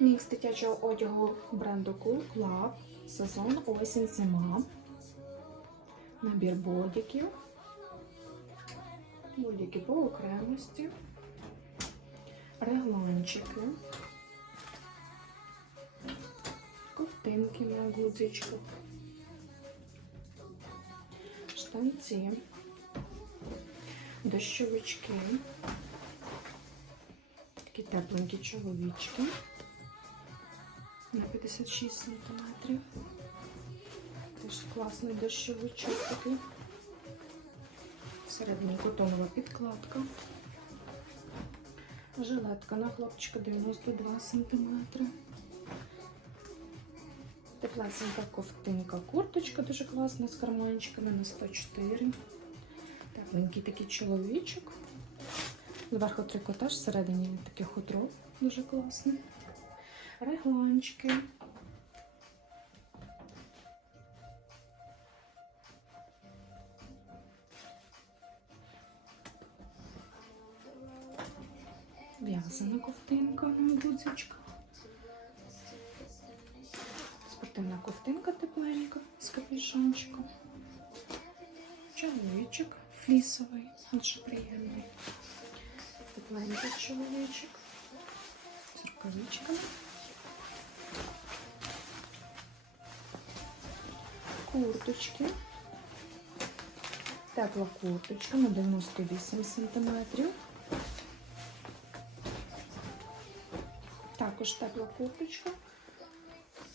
Мікс дитячого одягу бренду Cool Club. Сезон осінь зима. Набір бодіків. Бодіки по окремості. Регланчики. Ковтинки на гудзичках. Штанці. Дощовички. Такі тепленькі чоловічки 56 сантиметрів. Теж класний дощовичок такий. Всередині котонова підкладка. Жилетка на хлопчика 92 сантиметри. Теплесенька ковтинка, курточка дуже класна з карманчиками на 104. Тепленький такий чоловічок. Зверху трикотаж, всередині таке хутро дуже класне. Регланчики. В'язана ковтинка на гудзичках. Спортивна ковтинка тепленька з капюшончиком. Чоловічок флісовий, дуже приємний. Тепленький чоловічок з рукавичками. Курточки. Тепла курточка на 98 сантиметрів. Також тепла курточка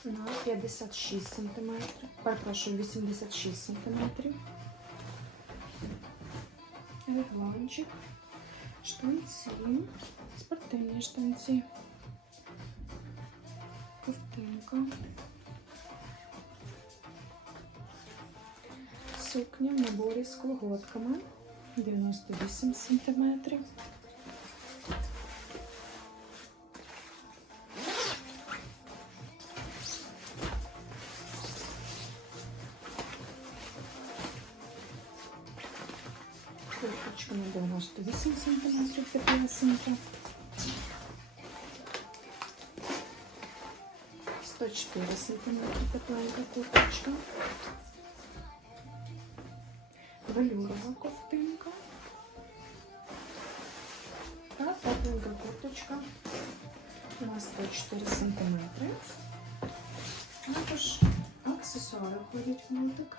на 56 сантиметрів. Перепрошую, 86 сантиметрів. Регланчик. Штанці. Спортивні штанці. Ковтинка. Сукня в наборі з колготками 98 сантиметрів. Курточка на 98 сантиметрів теплесенька. 104 сантиметри тепленька курточка. Велюрова ковтинка. Та тепленька курточка на 104 см. Також аксесуари ходять в мультик.